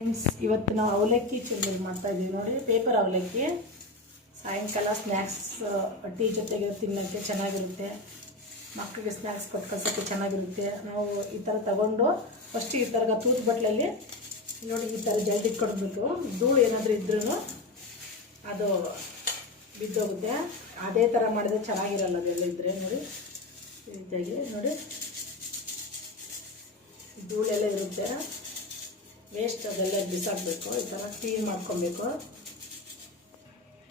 Friends, ಇವತ್ತು ನಾವು ಅವಲಕ್ಕಿ ಚುರುಮುರಿ ಮಾಡ್ತಾ ಇದ್ದೀವಿ ನೋಡಿ. ಪೇಪರ್ ಅವಲಕ್ಕಿ ಸಾಯಂಕಾಲ ಸ್ನ್ಯಾಕ್ಸ್ ಟೀ ಜೊತೆಗೆ ತಿನ್ನೋಕ್ಕೆ ಚೆನ್ನಾಗಿರುತ್ತೆ. ಮಕ್ಕಳಿಗೆ ಸ್ನ್ಯಾಕ್ಸ್ ಕೊಟ್ಟು ಕಳ್ಸೋಕ್ಕೆ ಚೆನ್ನಾಗಿರುತ್ತೆ. ನಾವು ಈ ಥರ ತಗೊಂಡು ಫಸ್ಟ್ ಈ ಥರ ತೂತು ಬಟ್ಲಲ್ಲಿ ನೋಡಿ ಈ ಥರ ಜಲ್ದಿ ಇಟ್ಕೊಡ್ಬೇಕು. ಧೂಳು ಏನಾದರೂ ಇದ್ರೂ ಅದು ಬಿದ್ದೋಗುತ್ತೆ. ಅದೇ ಥರ ಮಾಡಿದ್ರೆ ಚೆನ್ನಾಗಿರಲ್ಲ. ಅದೆಲ್ಲ ಇದ್ದರೆ ನೋಡಿ ಈ ರೀತಿಯಾಗಿ ನೋಡಿ ಧೂಳೆಲ್ಲ ಇರುತ್ತೆ, ವೇಸ್ಟ್ ಅದೆಲ್ಲ ಬಿಸಾಕಬೇಕು. ಈ ಥರ ಕ್ಲೀನ್ ಮಾಡ್ಕೊಬೇಕು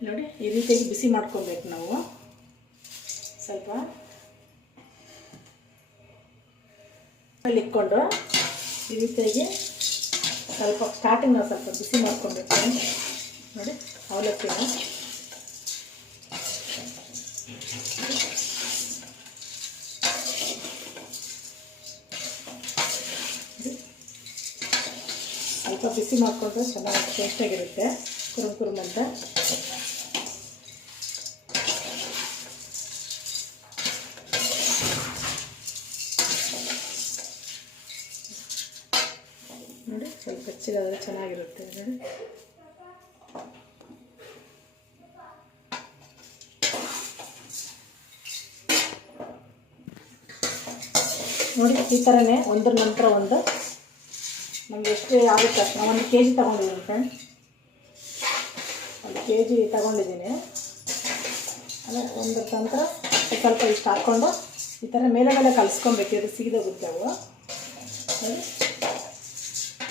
ನೋಡಿ. ಈ ರೀತಿಯಾಗಿ ಬಿಸಿ ಮಾಡ್ಕೊಬೇಕು. ನಾವು ಸ್ವಲ್ಪ ಇಟ್ಕೊಂಡು ಈ ರೀತಿಯಾಗಿ ಸ್ವಲ್ಪ ಸ್ಟಾರ್ಟಿಂಗ್ ನಾವು ಸ್ವಲ್ಪ ಬಿಸಿ ಮಾಡ್ಕೊಬೇಕು ನೋಡಿ. ಅವಲಕ್ಕಿನ ಸ್ವಲ್ಪ ಬಿಸಿ ಮಾಡಿಕೊಂಡ್ರೆ ಚೆನ್ನಾಗಿ ಟೇಸ್ಟಾಗಿರುತ್ತೆ. ಕುರುಮ್ ಅಂತ ನೋಡಿ. ಸ್ವಲ್ಪ ಹೆಚ್ಚಿಗಾದರೆ ಚೆನ್ನಾಗಿರುತ್ತೆ ನೋಡಿ. ಈ ಥರನೇ ಒಂದ್ರ ನಂತರ ಒಂದು ನಮ್ಗೆ ಎಷ್ಟು ಆಗುತ್ತೆ ಅಷ್ಟು. ನಾವು 1 kg ತೊಗೊಂಡಿದ್ದೀನಿ ಫ್ರೆಂಡ್, 1 kg ತೊಗೊಂಡಿದ್ದೀನಿ. ಅದೇ ಒಂದ್ರ ನಂತರ ಸ್ವಲ್ಪ ಇಷ್ಟು ಹಾಕ್ಕೊಂಡು ಈ ಥರ ಮೇಲೆ ಕಲಿಸ್ಕೊಬೇಕು. ಇದು ಸಿಗಿದೋಗುತ್ತೆ ಅವು ನೋಡಿ.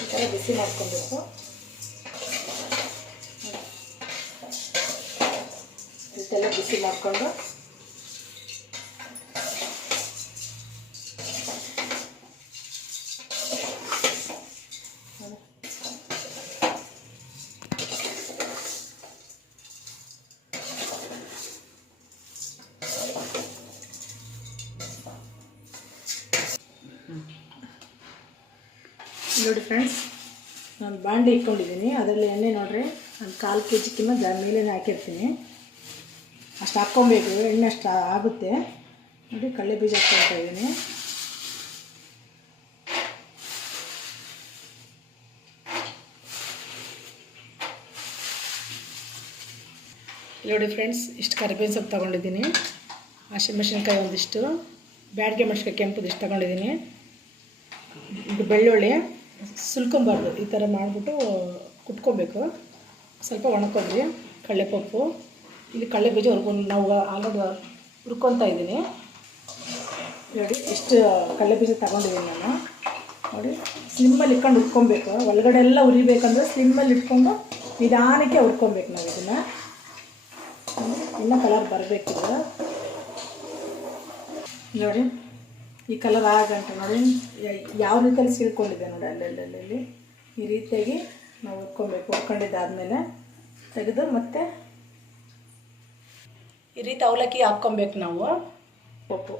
ಈ ಥರ ಬಿಸಿ ಮಾಡ್ಕೊಬೇಕು. ಇದೆಲ್ಲ ಬಿಸಿ ಮಾಡಿಕೊಂಡು ನೋಡಿ ಫ್ರೆಂಡ್ಸ್, ನಾನು ಬಾಂಡೆ ಇಟ್ಕೊಂಡಿದ್ದೀನಿ. ಅದರಲ್ಲಿ ಎಣ್ಣೆ ನೋಡಿರಿ, ನಾನು 1/4 kgಕ್ಕಿಂತ ಮೇಲೆ ಹಾಕಿರ್ತೀನಿ. ಅಷ್ಟು ಹಾಕ್ಕೊಬೇಕು, ಎಣ್ಣೆ ಅಷ್ಟು ಆಗುತ್ತೆ ನೋಡಿ. ಕಡಲೆ ಬೀಜ ಹಾಕ್ಕೊಳ್ತಾ ಇದ್ದೀನಿ. ನೋಡಿ ಫ್ರೆಂಡ್ಸ್, ಇಷ್ಟು ಕರಿಬೇವಿನ ಸೊಪ್ಪು ತೊಗೊಂಡಿದ್ದೀನಿ. ಹಸಿಮೆಣಸಿನ್ಕಾಯಿ ಒಂದಿಷ್ಟು, ಬ್ಯಾಡಿಗೆ ಮೆಣಸಿನ್ಕಾಯಿ ಕೆಂಪುದಿಷ್ಟು ತೊಗೊಂಡಿದ್ದೀನಿ. ಇದು ಬೆಳ್ಳುಳ್ಳಿ ಸುಲ್ಕೊಬಾರ್ದು, ಈ ಥರ ಮಾಡಿಬಿಟ್ಟು ಕುಟ್ಕೊಬೇಕು. ಸ್ವಲ್ಪ ಒಣಕೊಬ್ಬರಿ, ಕಡಲೆಪಪ್ಪು, ಇಲ್ಲಿ ಕಡಲೆ ಬೀಜ ನಾವು ಆಲ್ರೆಡಿ ಹುರ್ಕೊತಾ ಇದ್ದೀನಿ ನೋಡಿ. ಇಷ್ಟು ಕಡಲೆ ಬೀಜ ತಗೊಂಡಿದ್ದೀನಿ ನಾನು ನೋಡಿ. ಸ್ಲಿಮ್ಮಲ್ಲಿ ಇಟ್ಕೊಂಡು ಹುರ್ಕೊಬೇಕು. ಒಳಗಡೆ ಎಲ್ಲ ಉರಿಬೇಕಂದ್ರೆ ಸ್ಲಿಮ್ಮಲ್ಲಿ ಇಟ್ಕೊಂಡು ನಿಧಾನಕ್ಕೆ ಹುರ್ಕೊಬೇಕು ನಾವು. ಇದನ್ನು ಇನ್ನೂ ಕಲರ್ ಬರಬೇಕಿದೆ ನೋಡಿ. ಈ ಕಲರ್ ಆಗಂಟ ನೋಡಿ ಯಾವ ರೀತಿಯಲ್ಲಿ ಸೀಳ್ಕೊಂಡಿದೆ ನೋಡಿ. ಅಲ್ಲೆಲ್ಲಿ ಈ ರೀತಿಯಾಗಿ ನಾವು ಹುರ್ಕೊಬೇಕು. ಹುರ್ಕೊಂಡಿದ್ದಾದಮೇಲೆ ತೆಗೆದು ಮತ್ತೆ ಈ ರೀತಿ ಅವಲಕ್ಕಿ ಹಾಕ್ಕೊಬೇಕು ನಾವು. ಪಪ್ಪು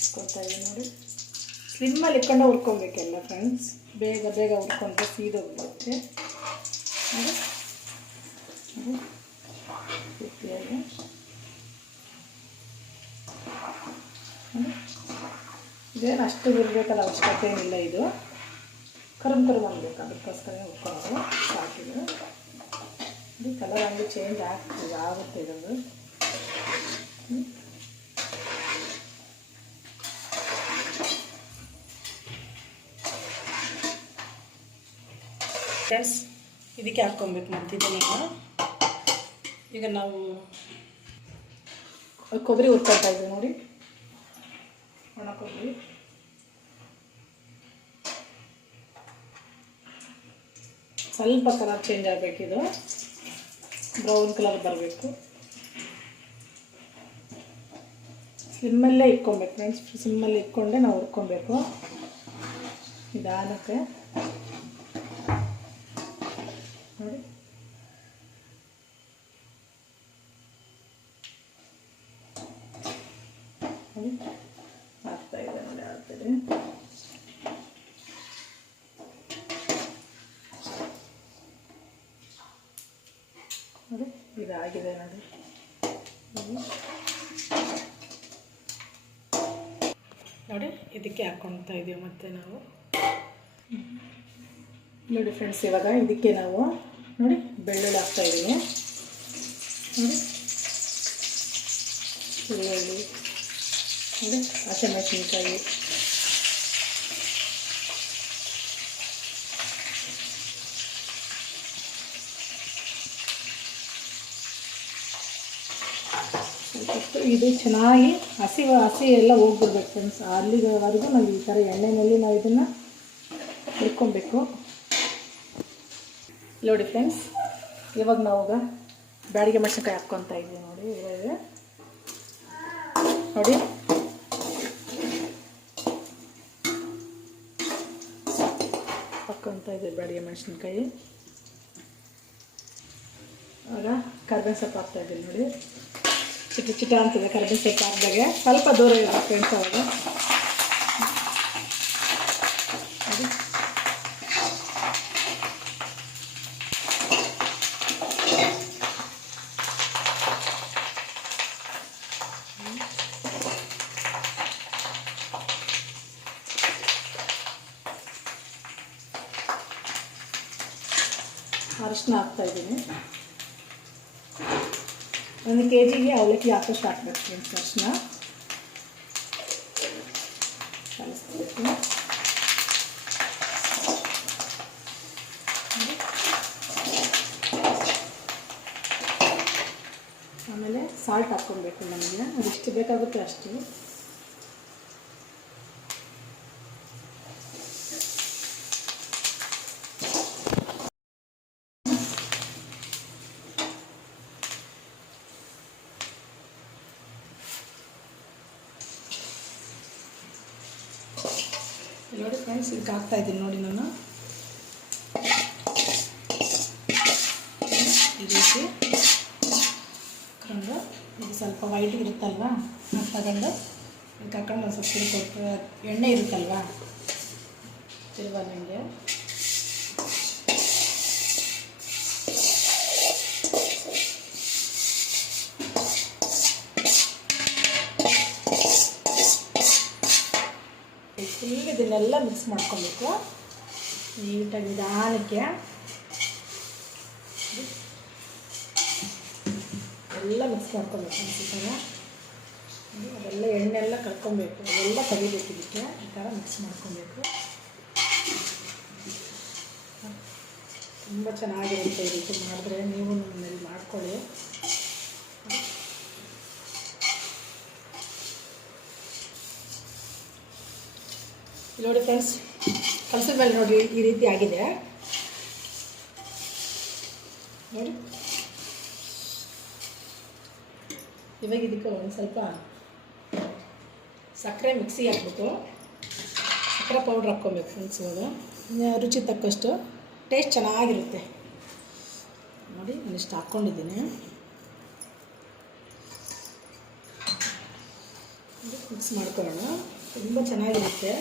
ಹುರ್ಕೊತಾ ಇದ್ದೀವಿ ನೋಡಿ. ಸ್ಲಿಮ್ಮಲ್ಲಿ ಇಟ್ಕೊಂಡು ಹುರ್ಕೊಬೇಕೆಲ್ಲ ಫ್ರೆಂಡ್ಸ್. ಬೇಗ ಹುರ್ಕೊಂಡ್ರೆ ಸೀದೋಗ್ಬಿಡುತ್ತೆ ನೋಡಿ. ರೀತಿಯಾಗಿ ಇದೇನು ಅಷ್ಟು ಇರಬೇಕಲ್ಲ, ಅವಶ್ಯಕತೆ ಏನಿಲ್ಲ. ಇದು ಕರುಮ್ ಅನ್ಬೇಕು, ಅದಕ್ಕೋಸ್ಕರ ಉಟ್ಕೊಳ್ಳೋದು ಸಾಕಿದ್ರು. ಇದು ಕಲರ್ ಹಂಗೆ ಚೇಂಜ್ ಆಗುತ್ತೆ ಇದೊಂದು. ಫ್ರೆಂಡ್ಸ್, ಇದಕ್ಕೆ ಹಾಕ್ಕೊಬೇಕು ಮಾಡ್ತಿದ್ದೀನಿ ಈಗ ನಾವು. ಕೊಬ್ಬರಿ ಹುರ್ಕೊಳ್ತಾ ಇದ್ದೀವಿ ನೋಡಿ, ಒಣ ಕೊಬ್ಬರಿ. ಸ್ವಲ್ಪ ಕಲರ್ ಚೇಂಜ್ ಆಗಬೇಕಿದು, ಬ್ರೌನ್ ಕಲರ್ ಬರಬೇಕು. ಸ್ಲಿಮ್ಮಲ್ಲೇ ಇಟ್ಕೊಬೇಕು ಫ್ರೆಂಡ್ಸ್. ಸ್ಲಿಮ್ಮಲ್ಲಿ ಇಟ್ಕೊಂಡೆ ನಾವು ಹುರ್ಕೊಬೇಕು ನಿಧಾನಕ್ಕೆ ನೋಡಿ. ಆಗ್ತಾ ಇದೆ ನೋಡಿ, ಆಗ್ತದೆ ನೋಡಿ. ಇದಾಗಿದೆ ನೋಡಿ. ನೋಡಿ ಇದಕ್ಕೆ ಹಾಕ್ಕೊಳ್ತಾ ಇದ್ದೀವಿ ಮತ್ತೆ ನಾವು ನೋಡಿ ಫ್ರೆಂಡ್ಸ್, ಇವಾಗ ಇದಕ್ಕೆ ನಾವು ನೋಡಿ ಬೆಳ್ಳುಳ್ಳಿ ಹಾಕ್ತಾಯಿದ್ದೀನಿ. ನೋಡಿ ಬೆಳ್ಳುಳ್ಳಿ, ನೋಡಿ ಹಸಿಮೆಣಸಿನ್ಕಾಯಿ, ಇದು ಚೆನ್ನಾಗಿ ಹಸಿ ಎಲ್ಲ ಹೋಗ್ಬಿಡ್ಬೇಕು ಫ್ರೆಂಡ್ಸ್. ಅಲ್ಲಿವರೆಗೂ ನಾವು ಈ ಥರ ಎಣ್ಣೆಯಲ್ಲಿ ನಾವು ಇದನ್ನು ಹುರ್ಕೊಬೇಕು. ನೋಡಿ ಫ್ರೆಂಡ್ಸ್, ಇವಾಗ ನಾವು ಬ್ಯಾಡಿಗೆ ಮೆಣಸಿನ್ಕಾಯಿ ಹಾಕ್ಕೊತಾ ಇದ್ದೀವಿ. ನೋಡಿ ಇವಾಗ ನೋಡಿ ಹಾಕ್ಕೊತಾ ಇದ್ದೀವಿ ಬ್ಯಾಡಿಗೆ ಮೆಣಸಿನ್ಕಾಯಿ. ಆಗ ಕರ್ಬೇವಿನ ಸೊಪ್ಪು ಹಾಕ್ತಾಯಿದ್ದೀನಿ. ನೋಡಿ ಚಿಟ ಚಿಟ ಅಂತಿದೆ ಕರ್ಬೇವಿನ ಸೊಪ್ಪು ಹಾಕಿದಾಗೆ. ಸ್ವಲ್ಪ ದೂರ ಇದೆ ಫ್ರೆಂಡ್ಸ್. ಅವಾಗ ನೋಡಿ ಅರಿಶಿನ ಹಾಕ್ತಾಯಿದ್ದೀನಿ. 1 kgಗೆ ಅವಲಕ್ಕಿ ಹಾಕೋಷ್ಟು ಹಾಕ್ಬೇಕು ಫ್ರೆಂಡ್ಸ್. ಅರಿಶಿನ ಕಲಿಸ್ಬೇಕು. ಆಮೇಲೆ ಸಾಲ್ಟ್ ಹಾಕ್ಕೊಬೇಕು. ನಮಗೆ ಅದೆಷ್ಟು ಬೇಕಾಗುತ್ತೆ ಅಷ್ಟು. ನೋಡಿ ಫ್ರೆಂಡ್ಸ್, ಇದಕ್ಕೆ ಹಾಕ್ತಾಯಿದ್ದೀನಿ. ನೋಡಿ ನಾನು ಈ ರೀತಿ ಹಾಕ್ಕೊಂಡು, ಇದು ಸ್ವಲ್ಪ ವೈಟ್ ಇರುತ್ತಲ್ವ, ಅದು ತಗೊಂಡು ಇದಕ್ಕೆ ಹಾಕೊಂಡು ಒಂದು ಸ್ವಲ್ಪ ತಿರ್ಕೊಟ್ಟು, ಎಣ್ಣೆ ಇರುತ್ತಲ್ವ ತಿರುವಲ್ಲಿಗೆ ಫುಲ್ ಇದನ್ನೆಲ್ಲ ಮಿಕ್ಸ್ ಮಾಡ್ಕೊಬೇಕು ನೀಟಾಗಿ ನಿಧಾನಕ್ಕೆ. ಎಲ್ಲ ಮಿಕ್ಸ್ ಮಾಡ್ಕೊಬೇಕು ಅನ್ಸುತ್ತಲ್ಲ. ಅದೆಲ್ಲ ಎಣ್ಣೆಲ್ಲ ಕರ್ಕೊಬೇಕು, ಅದೆಲ್ಲ ತೆಗಿಬೇಕು. ಇದಕ್ಕೆ ಈ ಥರ ಮಿಕ್ಸ್ ಮಾಡ್ಕೊಬೇಕು. ತುಂಬ ಚೆನ್ನಾಗಿರುತ್ತೆ ಈ ರೀತಿ ಮಾಡಿದ್ರೆ. ನೀವು ಮನೇಲಿ ಮಾಡ್ಕೊಳ್ಳಿ. ನೋಡಿ ಫ್ರೆಂಡ್ಸ್, ಕಲಸಿದ ಮೇಲೆ ನೋಡಿ ಈ ರೀತಿ ಆಗಿದೆ. ನೋಡಿ ಇವಾಗ ಇದಕ್ಕೆ ಒಂದು ಸ್ವಲ್ಪ ಸಕ್ಕರೆ ಮಿಕ್ಸಿಗೆ ಹಾಕ್ಬಿಟ್ಟು ಸಕ್ಕರೆ ಪೌಡ್ರ್ ಹಾಕ್ಕೊಬೇಕು ಫ್ರೆಂಡ್ಸ್. ಇವಾಗ ರುಚಿ ತಕ್ಕಷ್ಟು ಟೇಸ್ಟ್ ಚೆನ್ನಾಗಿರುತ್ತೆ. ನೋಡಿ ನಾನಿಷ್ಟು ಹಾಕ್ಕೊಂಡಿದ್ದೀನಿ. ಮಿಕ್ಸ್ ಮಾಡ್ಕೊಳ್ಳೋಣ. ತುಂಬ ಚೆನ್ನಾಗಿರುತ್ತೆ.